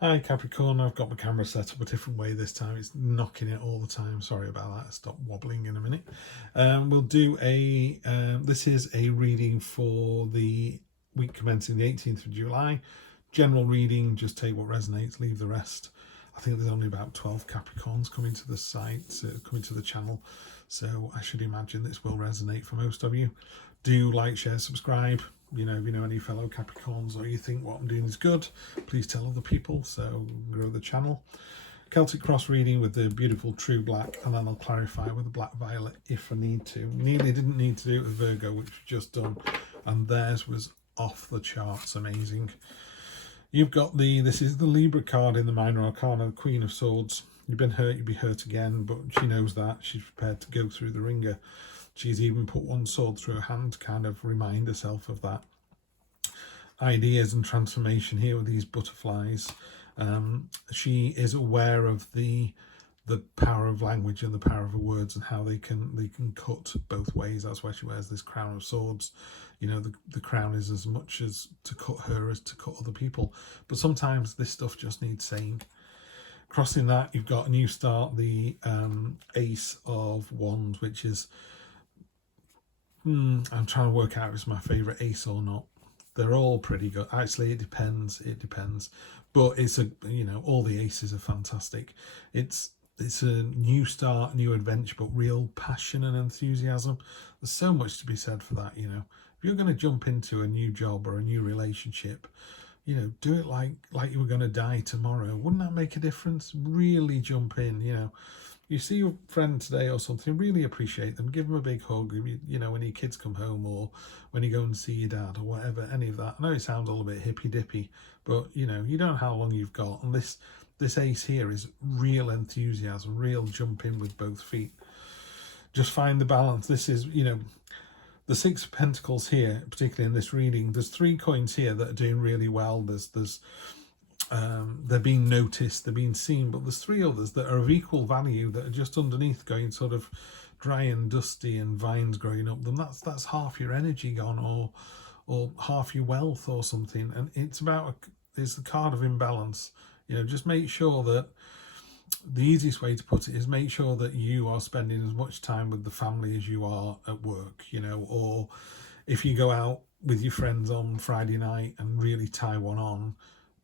Hi Capricorn, I've got my camera set up a different way this time. It's knocking it all the time. Sorry about that. Stop wobbling in a minute. We'll do this is a reading for the week commencing the 18th of July. General reading, just take what resonates, leave the rest. I think there's only about 12 Capricorns coming to the site, coming to the channel. So I should imagine this will resonate for most of you. Do like, share, subscribe. If you know any fellow Capricorns or you think what I'm doing is good, please tell other people so grow the channel. Celtic cross reading with the beautiful true black, and then I'll clarify with the black violet if I need to. Nearly didn't need to do it with Virgo, which we've just done, and theirs was off the charts amazing. You've got this is the Libra card in the minor arcana, the Queen of Swords. You've been hurt, you'll be hurt again, but she knows that. She's prepared to go through the ringer. She's even put one sword through her hand to kind of remind herself of that. Ideas and transformation here with these butterflies. She is aware of the power of language and the power of the words and how they can cut both ways. That's why she wears this crown of swords. The crown is as much as to cut her as to cut other people. But sometimes this stuff just needs saying. Crossing that, you've got a new start, the Ace of Wands, which is I'm trying to work out if it's my favourite ace or not. They're all pretty good. Actually, it depends. But it's all the aces are fantastic. It's a new start, new adventure, but real passion and enthusiasm. There's so much to be said for that. If you're going to jump into a new job or a new relationship, do it like you were going to die tomorrow. Wouldn't that make a difference? Really jump in. You see your friend today or something, really appreciate them, give them a big hug, when your kids come home or when you go and see your dad or whatever, any of that. I know it sounds all a bit hippy-dippy, but you don't know how long you've got, and this ace here is real enthusiasm, real jump in with both feet. Just find the balance. This is, the Six of Pentacles here, particularly in this reading, there's 3 coins here that are doing really well. They're being noticed, they're being seen, but there's 3 others that are of equal value that are just underneath going sort of dry and dusty and vines growing up them. That's half your energy gone or half your wealth or something. And it's the card of imbalance. Just make sure that the easiest way to put it is make sure that you are spending as much time with the family as you are at work, or if you go out with your friends on Friday night and really tie one on,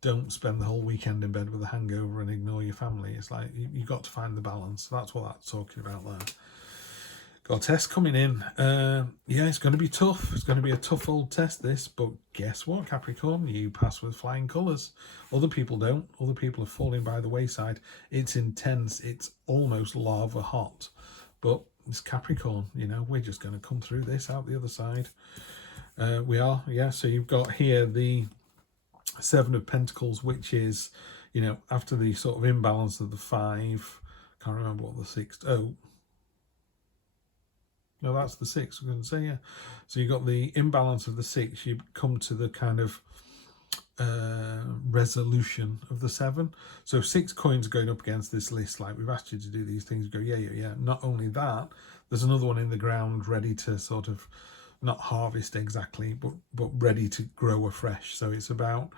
don't spend the whole weekend in bed with a hangover and ignore your family. It's like you've got to find the balance. That's what that's talking about there. Got a test coming in. It's going to be tough. It's going to be a tough old test, this. But guess what, Capricorn? You pass with flying colours. Other people don't. Other people are falling by the wayside. It's intense. It's almost lava hot. But it's Capricorn. We're just going to come through this out the other side. We are, yeah. So you've got here the 7 of Pentacles, which is, after the sort of imbalance of the 5, can't remember what the 6, no, that's the 6, I'm going to say, yeah. So you got the imbalance of the 6, you come to the kind of resolution of the 7. So 6 coins going up against this list, like we've asked you to do these things, you go, yeah. Not only that, there's another one in the ground ready to sort of not harvest exactly, but ready to grow afresh. So it's about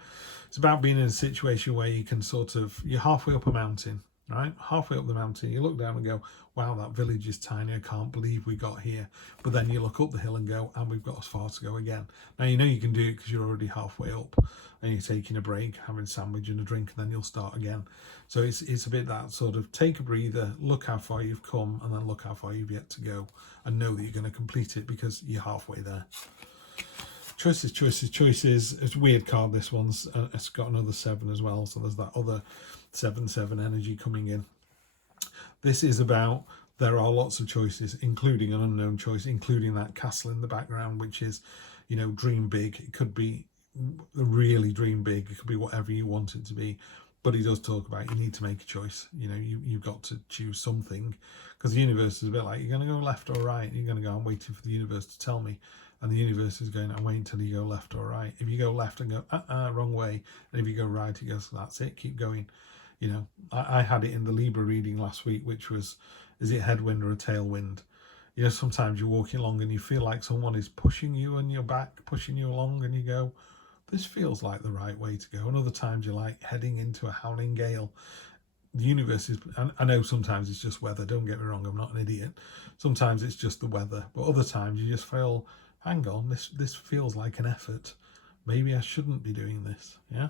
being in a situation where you can you're halfway up a mountain, right? Halfway up the mountain, you look down and go, wow, that village is tiny. I can't believe we got here. But then you look up the hill and go, and we've got as far to go again. Now you know you can do it because you're already halfway up and you're taking a break, having a sandwich and a drink, and then you'll start again. So it's a bit that sort of take a breather, look how far you've come, and then look how far you've yet to go, and know that you're going to complete it because you're halfway there. Choices. It's a weird card, this one's. It's got another 7 as well, so there's that other 7/7 energy coming in. This is about, there are lots of choices, including an unknown choice, including that castle in the background, which is, dream big. It could be really dream big. It could be whatever you want it to be. But he does talk about you need to make a choice. You've got to choose something, because the universe is a bit like, you're going to go left or right. You're going to go, I'm waiting for the universe to tell me. And the universe is going, I'm waiting until you go left or right. If you go left and go, wrong way. And if you go right, he goes, that's it, keep going. I had it in the Libra reading last week, which was, is it headwind or a tailwind? Sometimes you're walking along and you feel like someone is pushing you on your back, pushing you along, and you go, this feels like the right way to go. And other times you're like heading into a howling gale. The universe is, and I know sometimes it's just weather, don't get me wrong, I'm not an idiot. Sometimes it's just the weather, but other times you just feel, hang on, this feels like an effort. Maybe I shouldn't be doing this. Yeah,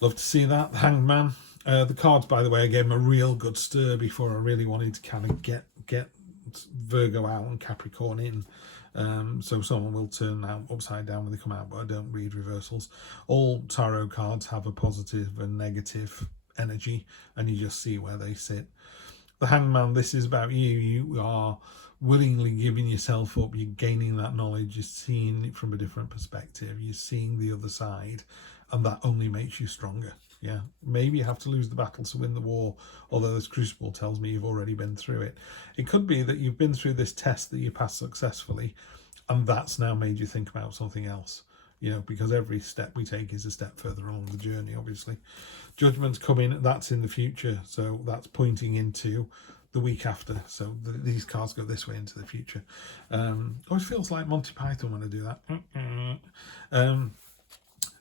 love to see that. The Hanged Man. The cards, by the way, I gave them a real good stir before I really wanted to kind of get Virgo out and Capricorn in. So someone will turn out upside down when they come out, but I don't read reversals. All tarot cards have a positive and negative energy, and you just see where they sit. The Hanged Man, this is about you. You are willingly giving yourself up. You're gaining that knowledge. You're seeing it from a different perspective. You're seeing the other side, and that only makes you stronger. Yeah, maybe you have to lose the battle to win the war, although this crucible tells me you've already been through it. It could be that you've been through this test that you passed successfully, and that's now made you think about something else. You know, because every step we take is a step further along the journey, obviously. Judgment's coming, that's in the future, so that's pointing into the week after. So these cards go this way into the future. Always feels like Monty Python when I do that.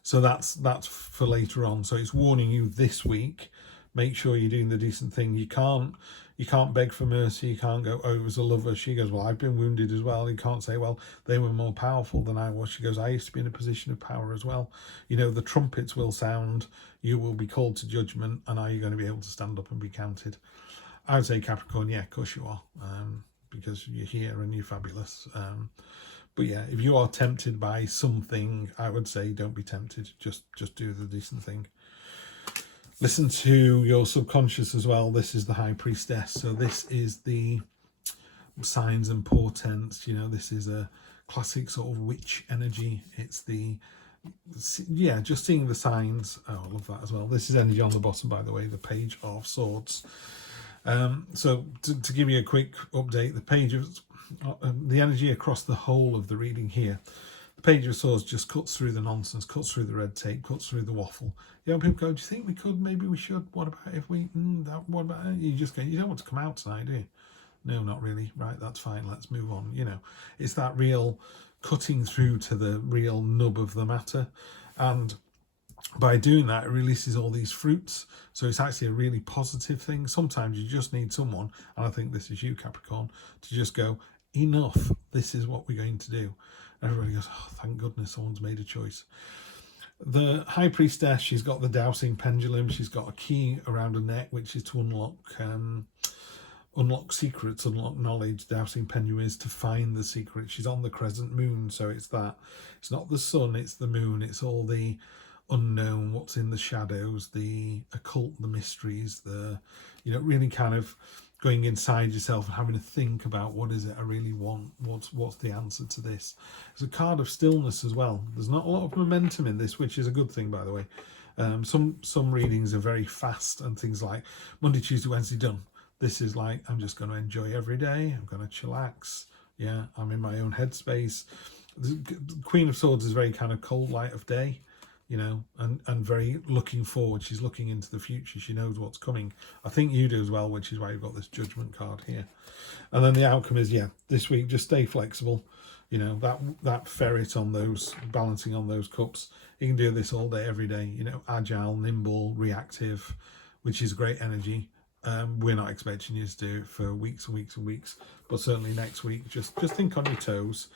So that's for later on. So it's warning you this week. Make sure you're doing the decent thing. You can't beg for mercy. You can't go, oh, it was a lover. She goes, well, I've been wounded as well. You can't say, well, they were more powerful than I was. She goes, I used to be in a position of power as well. You know, the trumpets will sound. You will be called to judgment. And are you going to be able to stand up and be counted? I would say Capricorn, yeah, of course you are, because you're here and you're fabulous. But yeah, if you are tempted by something, I would say don't be tempted. Just do the decent thing. Listen to your subconscious as well. This is the High Priestess. So this is the signs and portents. You know, this is a classic sort of witch energy. It's the, yeah, just seeing the signs. Oh, I love that as well. This is energy on the bottom, by the way, the Page of Swords. So to give you a quick update, the Page of the energy across the whole of the reading here, the Page of Swords just cuts through the nonsense, cuts through the red tape, cuts through the waffle. You know, people go, do you think we could? Maybe we should. What about if we? What about it? You just go, you don't want to come out tonight, do you? No, not really. Right, that's fine. Let's move on. You know, it's that real cutting through to the real nub of the matter, and by doing that, it releases all these fruits. So it's actually a really positive thing. Sometimes you just need someone, and I think this is you, Capricorn, to just go, enough, this is what we're going to do. Everybody goes, oh, thank goodness someone's made a choice. The High Priestess, she's got the dowsing pendulum. She's got a key around her neck, which is to unlock secrets, unlock knowledge. Dowsing pendulum is to find the secret. She's on the crescent moon, so it's that. It's not the sun, it's the moon. It's all the unknown, what's in the shadows, the occult, the mysteries, the, you know, really kind of going inside yourself and having to think about what is it I really want, what's the answer to this. It's a card of stillness as well. There's not a lot of momentum in this, which is a good thing, by the way. Some readings are very fast and things like Monday, Tuesday, Wednesday done. This is like, I'm just going to enjoy every day. I'm going to chillax. Yeah, I'm in my own headspace. The Queen of Swords is very kind of cold light of day, you know, and very looking forward. She's looking into the future. She knows what's coming. I think you do as well, which is why you've got this Judgment card here. And then the outcome is, yeah, this week, just stay flexible. You know, that ferret on those, balancing on those cups. You can do this all day, every day. You know, agile, nimble, reactive, which is great energy. We're not expecting you to do it for weeks and weeks and weeks, but certainly next week, just think on your toes.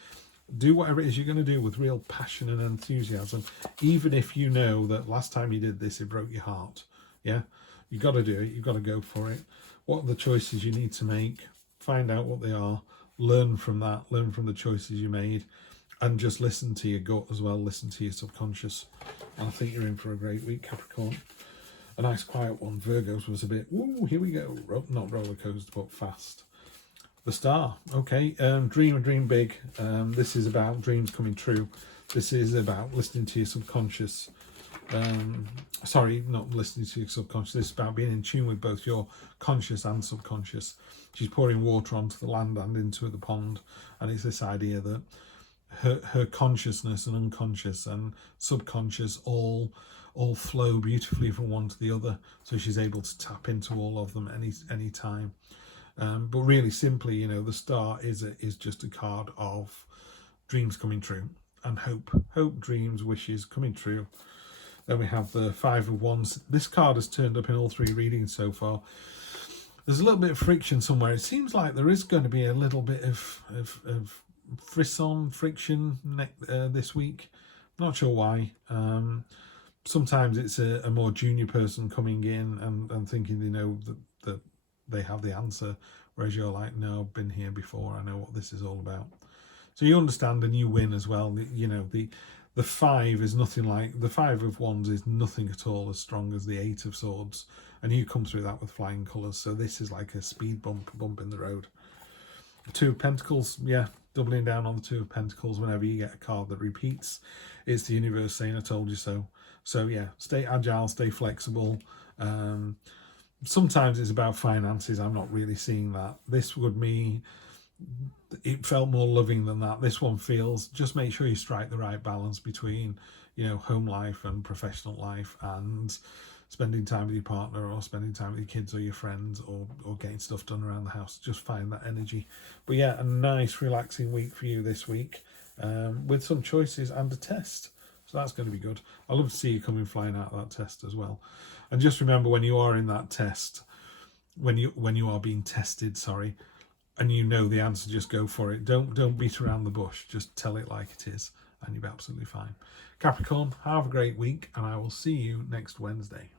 Do whatever it is you're going to do with real passion and enthusiasm, even if you know that last time you did this, it broke your heart. Yeah, you got to do it. You've got to go for it. What are the choices you need to make? Find out what they are. Learn from that. Learn from the choices you made, and just listen to your gut as well. Listen to your subconscious. And I think you're in for a great week, Capricorn. A nice quiet one. Virgo's was a bit, ooh, here we go. Not roller coaster, but fast. The Star. Okay, dream and dream big. This is about dreams coming true. This is about listening to your subconscious. Sorry, not listening to your subconscious. This is about being in tune with both your conscious and subconscious. She's pouring water onto the land and into the pond, and it's this idea that her consciousness and unconscious and subconscious all flow beautifully from one to the other, so she's able to tap into all of them any time. But really simply, you know, the Star is just a card of dreams coming true. and hope. Hope, dreams, wishes coming true. Then we have the Five of Wands. This card has turned up in all 3 readings so far. There's a little bit of friction somewhere. It seems like there is going to be a little bit of friction this week. Not sure why. Sometimes it's a more junior person coming in and thinking they know that they have the answer, whereas you're like, no, I've been here before. I know what this is all about. So you understand and you win as well. You know, the 5 is nothing like, the 5 of Wands is nothing at all as strong as the 8 of Swords. And you come through that with flying colours. So this is like a speed bump in the road. 2 of Pentacles, yeah, doubling down on the 2 of Pentacles. Whenever you get a card that repeats, it's the universe saying, I told you so. So yeah, stay agile, stay flexible. Sometimes it's about finances. I'm not really seeing that. This would mean it felt more loving than that. This one feels, just make sure you strike the right balance between, you know, home life and professional life, and spending time with your partner, or spending time with your kids or your friends, or getting stuff done around the house. Just find that energy. But yeah, a nice relaxing week for you this week, with some choices and a test. So that's going to be good. I love to see you coming flying out of that test as well. And just remember, when you are in that test, when you are being tested, sorry, and you know the answer, just go for it. Don't beat around the bush. Just tell it like it is, and you'll be absolutely fine. Capricorn, have a great week, and I will see you next Wednesday.